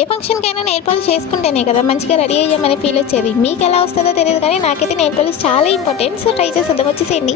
ఏ ఫంక్షన్కైనా nail polish చేసుకుంటేనే కదా మంచిగా రెడీ అయ్యామని ఫీల్ వచ్చేది. మీకు ఎలా వస్తుందో తెలియదు కానీ నాకైతే నెయిల్ పాలిష్ చాలా ఇంపార్టెంట్. సో ట్రై చేసేద్దాం, వచ్చేసేయండి.